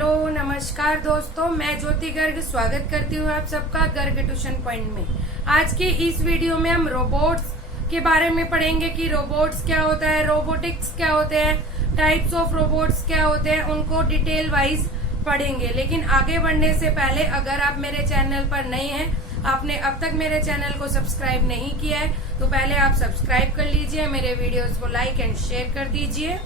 Hello नमस्कार दोस्तों, मैं ज्योति गर्ग स्वागत करती हूँ आप सबका गर्ग ट्यूशन पॉइंट में। आज के इस वीडियो में हम रोबोट्स के बारे में पढ़ेंगे कि रोबोट्स क्या होता है, रोबोटिक्स क्या होते हैं, टाइप्स ऑफ रोबोट्स क्या होते हैं, उनको डिटेल वाइज पढ़ेंगे। लेकिन आगे बढ़ने से पहले अगर आप मेरे चैनल पर नए हैं, आपने अब तक मेरे चैनल को सब्सक्राइब नहीं किया है, तो पहले आप सब्सक्राइब कर लीजिए, मेरे वीडियोस को लाइक एंड शेयर कर दीजिए।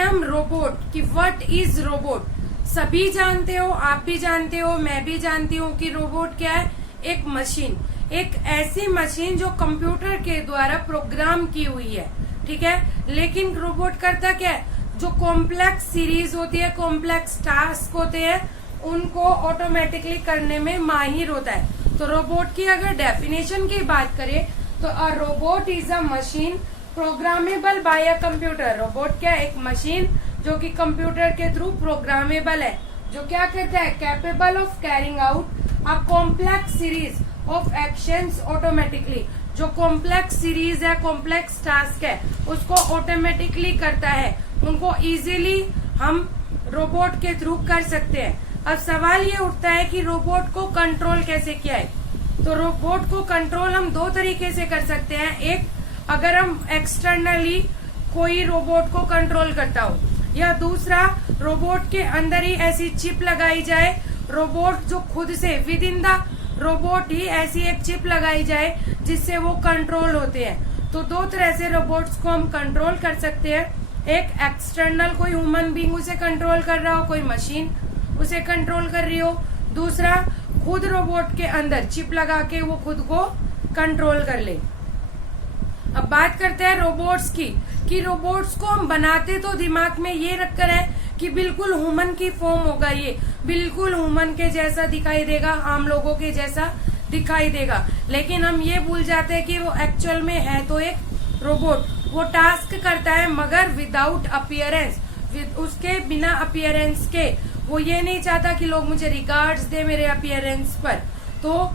हम रोबोट कि व्हाट इज रोबोट। सभी जानते हो, आप भी जानते हो, मैं भी जानती हूँ कि रोबोट क्या है। एक मशीन, एक ऐसी मशीन जो कंप्यूटर के द्वारा प्रोग्राम की हुई है, ठीक है। लेकिन रोबोट करता क्या है, जो कॉम्प्लेक्स सीरीज होती है, कॉम्प्लेक्स टास्क होते हैं, उनको ऑटोमेटिकली करने में माहिर होता है। तो रोबोट की अगर डेफिनेशन की बात करें तो a robot is a machine programmable by a computer. Robot क्या है, एक मशीन जो कि कंप्यूटर के थ्रू प्रोग्रामेबल है, जो क्या करता है, capable of carrying out a complex series of actions automatically. जो कॉम्प्लेक्स सीरीज है, कॉम्प्लेक्स टास्क है, उसको ऑटोमेटिकली करता है। उनको इजीली हम रोबोट के थ्रू कर सकते हैं। अब सवाल ये उठता है कि रोबोट को कंट्रोल कैसे किया है। तो रोबोट को कंट्रोल हम दो तरीके से कर सकते हैं। एक, अगर हम एक्सटर्नली कोई रोबोट को कंट्रोल करता हो, या दूसरा रोबोट के अंदर ही ऐसी चिप लगाई जाए, रोबोट जो खुद से विद इन द रोबोट ही ऐसी एक चिप लगाई जाए जिससे वो कंट्रोल होते हैं। तो दो तरह से रोबोट्स को हम कंट्रोल कर सकते हैं। एक एक्सटर्नल, कोई ह्यूमन बीइंग उसे कंट्रोल कर रहा हो, कोई मशीन उसे कंट्रोल कर रही हो। दूसरा, खुद रोबोट के अंदर चिप लगा के वो खुद को कंट्रोल कर ले। अब बात करते हैं रोबोट्स की, कि रोबोट्स को हम बनाते तो दिमाग में ये रखकर है कि बिल्कुल ह्यूमन की फॉर्म होगा, ये बिल्कुल ह्यूमन के जैसा दिखाई देगा, आम लोगों के जैसा दिखाई देगा। लेकिन हम ये भूल जाते हैं कि वो एक्चुअल में है तो एक रोबोट। वो टास्क करता है मगर विदाउट अपीयरेंस, उसके बिना अपीयरेंस के। वो ये नहीं चाहता कि लोग मुझे रिगार्ड्स दे मेरे अपीयरेंस पर। तो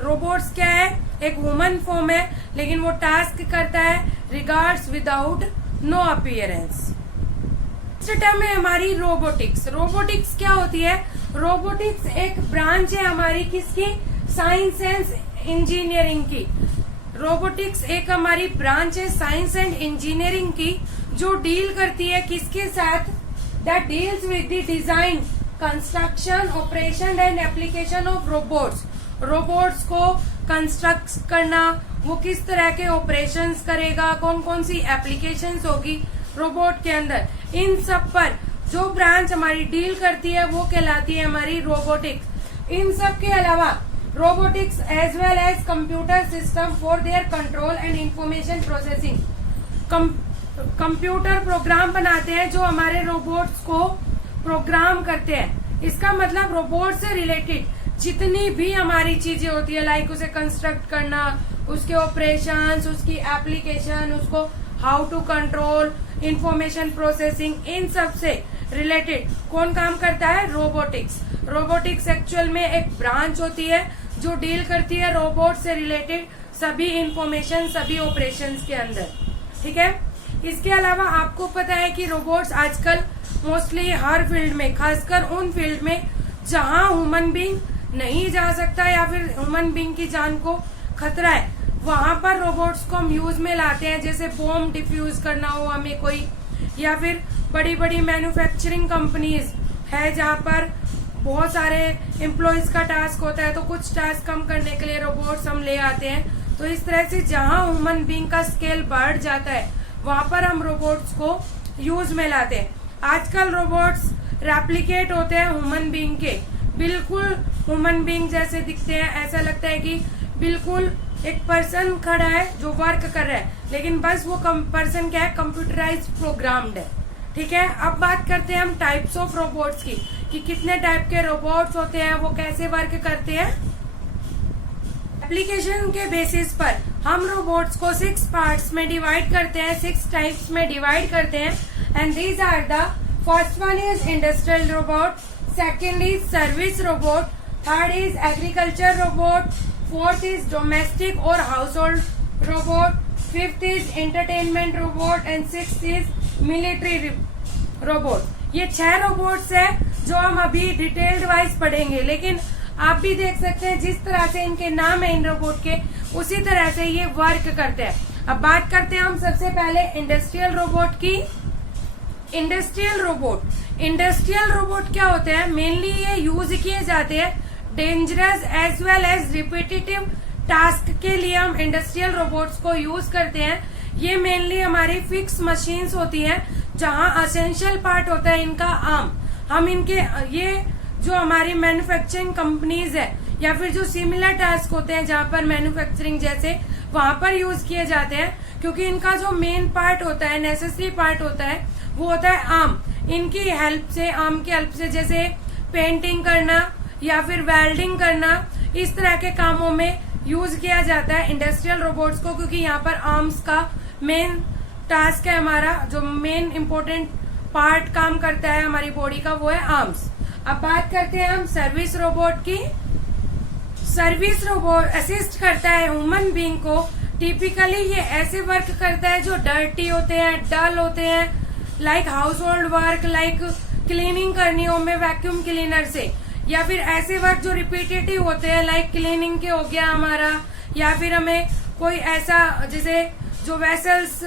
रोबोट्स क्या है, एक ह्यूमन फॉर्म है, लेकिन वो टास्क करता है regards without no appearance. Next term है हमारी रोबोटिक्स। रोबोटिक्स क्या होती है, रोबोटिक्स एक ब्रांच है हमारी किसकी, साइंस एंड इंजीनियरिंग की। रोबोटिक्स एक हमारी ब्रांच है साइंस एंड इंजीनियरिंग की, जो डील करती है किसके साथ, that deals with the design, construction, operation and application of robots. Robots को कंस्ट्रक्ट करना, वो किस तरह के ऑपरेशंस करेगा, कौन कौन सी एप्लीकेशंस होगी रोबोट के अंदर, इन सब पर जो ब्रांच हमारी डील करती है वो कहलाती है हमारी रोबोटिक्स। इन सब के अलावा robotics as well as computer system for their control and information processing. Computer program बनाते हैं जो हमारे रोबोट्स को प्रोग्राम करते हैं। इसका मतलब रोबोट से रिलेटेड जितनी भी हमारी चीजें होती है, लाइक उसे कंस्ट्रक्ट करना, उसके ऑपरेशंस, उसकी एप्लीकेशन, उसको how to control, information processing, इन सब से रिलेटेड कौन काम करता है, रोबोटिक्स। रोबोटिक्स एक्चुअल में एक ब्रांच होती है जो डील करती है रोबोट से रिलेटेड सभी इंफॉर्मेशन, सभी ऑपरेशंस के अंदर, ठीक है। इसके अलावा आपको पता है कि रोबोट्स आजकल मोस्टली हर फील्ड में, खासकर उन फील्ड में जहां ह्यूमन बीइंग नहीं जा सकता या फिर ह्यूमन बीइंग की जान को खतरा है, वहां पर रोबोट्स को हम यूज में लाते हैं। जैसे बॉम्ब डिफ्यूज करना हो हमें कोई, या फिर बड़ी बड़ी मैन्युफैक्चरिंग कंपनीज है जहां पर बहुत सारे एम्प्लॉयज का टास्क होता है, तो कुछ टास्क कम करने के लिए रोबोट्स हम ले आते हैं। तो इस तरह से जहां ह्यूमन बीइंग का स्केल बढ़ जाता है वहां पर हम रोबोट्स को यूज में लाते हैं। आजकल रोबोट्स रेप्लिकेट होते हैं ह्यूमन बीइंग के, बिल्कुल ह्यूमन बीइंग जैसे दिखते हैं। ऐसा लगता है कि बिल्कुल एक पर्सन खड़ा है जो वर्क कर रहा है, लेकिन बस वो पर्सन क्या है, कंप्यूटराइज्ड प्रोग्राम्ड है, ठीक है। अब बात करते हैं हम टाइप्स ऑफ रोबोट्स की, कि कितने टाइप के रोबोट्स होते हैं, वो कैसे वर्क करते हैं। एप्लीकेशन के बेसिस पर हम रोबोट्स को 6 पार्ट्स में डिवाइड करते हैं, 6 टाइप्स में डिवाइड करते हैं, and these are the first one is industrial robot, second is service robot, third is agriculture robot, fourth is domestic और household robot, fifth is entertainment robot and sixth is military robot. ये 6 robots है जो हम अभी detailed wise पढ़ेंगे, लेकिन आप भी देख सकते हैं जिस तरह से इनके नाम है इन रोबोट के, उसी तरह से ये वर्क करते हैं। अब बात करते हैं हम सबसे पहले इंडस्ट्रियल रोबोट की। इंडस्ट्रियल रोबोट क्या होते हैं? मेनली ये यूज किए जाते हैं dangerous as well as repetitive task के लिए हम इंडस्ट्रियल रोबोट्स को यूज करते हैं। ये मेनली हमारी फिक्स मशीन्स होती हैं जहां असेंशियल पार्ट होता है इनका आर्म। हम इनके ये जो हमारी मैन्युफैक्चरिंग कंपनीज है या फिर जो सिमिलर टास्क होते हैं जहां पर मैन्युफैक्चरिंग जैसे, वहां पर यूज किए जाते हैं, क्योंकि इनका जो मेन पार्ट होता है, नेसेसरी पार्ट होता है, वो होता है आर्म। इनकी हेल्प से, आर्म की हेल्प से जैसे पेंटिंग करना या फिर वेल्डिंग करना, इस तरह के कामों में यूज किया जाता है इंडस्ट्रियल रोबोट्स को, क्योंकि यहाँ पर आर्म्स का मेन टास्क है। हमारा जो मेन इम्पोर्टेंट पार्ट काम करता है हमारी बॉडी का, वो है आर्म्स। अब बात करते हैं हम सर्विस रोबोट की। सर्विस रोबोट असिस्ट करता है ह्यूमन बीइंग को। टिपिकली ये ऐसे वर्क करता है जो डर्टी होते हैं, डल होते हैं, like house hold work, like cleaning करनी हो में वैक्यूम क्लीनर से, या फिर ऐसे वर्क जो रिपीटेटिव होते हैं लाइक क्लीनिंग के हो गया हमारा, या फिर हमें कोई ऐसा जैसे जो वेसल्स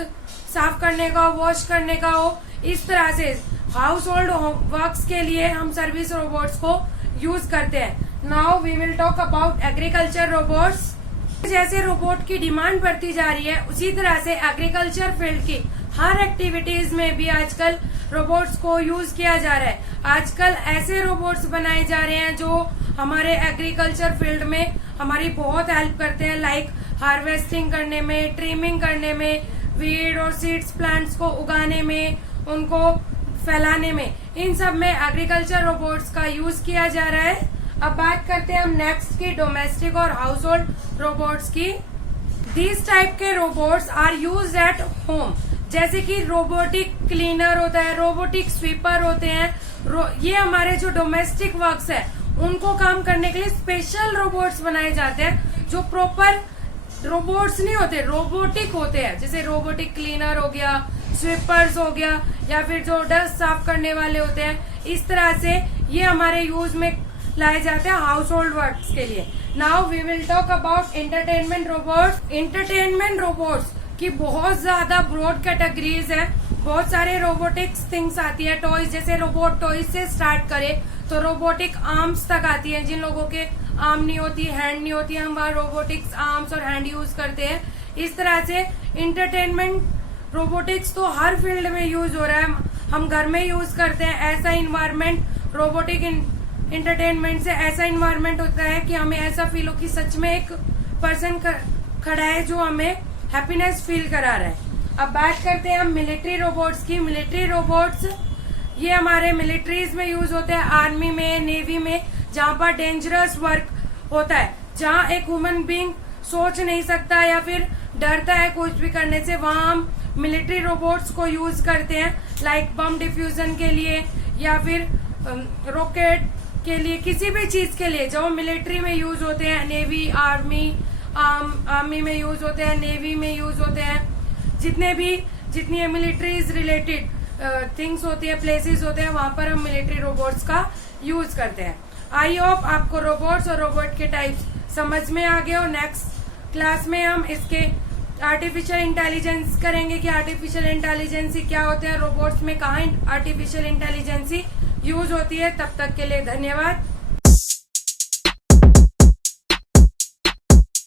साफ करने का, वॉश करने का हो, इस तरह से हाउस होल्ड वर्क्स के लिए हम सर्विस रोबोट्स को यूज करते हैं। Now we will talk about agriculture robots. जैसे रोबोट की डिमांड बढ़ती जा रही है, उसी तरह से एग्रीकल्चर फील्ड की हर एक्टिविटीज में भी आजकल रोबोट्स को यूज किया जा रहा है। आजकल ऐसे रोबोट्स बनाए जा रहे हैं जो हमारे एग्रीकल्चर फील्ड में हमारी बहुत हेल्प करते हैं, लाइक हार्वेस्टिंग करने में, ट्रिमिंग करने में, वीड और सीड्स प्लांट्स को उगाने में, उनको फैलाने में, इन सब में एग्रीकल्चर रोबोट्स का यूज किया जा रहा है। अब बात करते हैं हम नेक्स्ट की डोमेस्टिक और हाउस होल्ड रोबोट्स की। दिस टाइप के robots are use at home, जैसे कि रोबोटिक क्लीनर होता है, रोबोटिक स्वीपर होते हैं। ये हमारे जो डोमेस्टिक वर्क्स है उनको काम करने के लिए स्पेशल रोबोट्स बनाए जाते हैं, जो प्रॉपर रोबोट्स नहीं होते, रोबोटिक होते हैं। जैसे रोबोटिक क्लीनर हो गया, स्वीपर्स हो गया, या फिर जो डस्ट साफ करने वाले होते हैं, इस तरह से ये हमारे यूज में लाए जाते हैं हाउस होल्ड वर्क्स के लिए। Now we will talk about entertainment robots. Entertainment robots की बहुत ज्यादा ब्रॉड कैटेगरीज है, बहुत सारे रोबोटिक्स थिंग्स आती है। टॉयज, जैसे रोबोट टॉयज से स्टार्ट करें तो रोबोटिक आर्म्स तक आती है। जिन लोगों के आर्म नहीं होती, हैंड नहीं होती, हम वहाँ रोबोटिक्स आर्म्स और हैंड यूज करते हैं। इस तरह से एंटरटेनमेंट रोबोटिक्स तो हर फील्ड में यूज हो रहा है। हम घर में यूज करते हैं ऐसा इन्वायरमेंट, रोबोटिक एंटरटेनमेंट से ऐसा इन्वायरमेंट होता है कि हमें ऐसा फील हो कि सच में एक पर्सन खड़ा है जो हमें हैप्पीनेस फील करा रहा है। अब बात करते हैं हम मिलिट्री रोबोट्स की। मिलिट्री रोबोट्स ये हमारे मिलिट्रीज में यूज होते हैं, आर्मी में, नेवी में, जहाँ पर डेंजरस वर्क होता है, जहाँ एक ह्यूमन बीइंग सोच नहीं सकता या फिर डरता है कुछ भी करने से, वहाँ हम मिलिट्री रोबोट्स को यूज करते हैं, लाइक बम डिफ्यूजन के लिए या फिर रॉकेट के लिए, किसी भी चीज के लिए जो मिलिट्री में यूज होते हैं। नेवी, आर्मी में यूज होते हैं, नेवी में यूज होते हैं, जितनी मिलिट्रीज रिलेटेड थिंग्स होती है, प्लेसेस होते हैं, वहां पर हम मिलिट्री रोबोट्स का यूज करते हैं। आई होप आपको रोबोट्स और रोबोट के टाइप्स समझ में आ गए हो। नेक्स्ट क्लास में हम इसके आर्टिफिशियल इंटेलिजेंस करेंगे कि आर्टिफिशियल इंटेलिजेंसी क्या होते हैं, रोबोट्स में कहाँ आर्टिफिशियल इंटेलिजेंसी यूज होती है। तब तक के लिए धन्यवाद।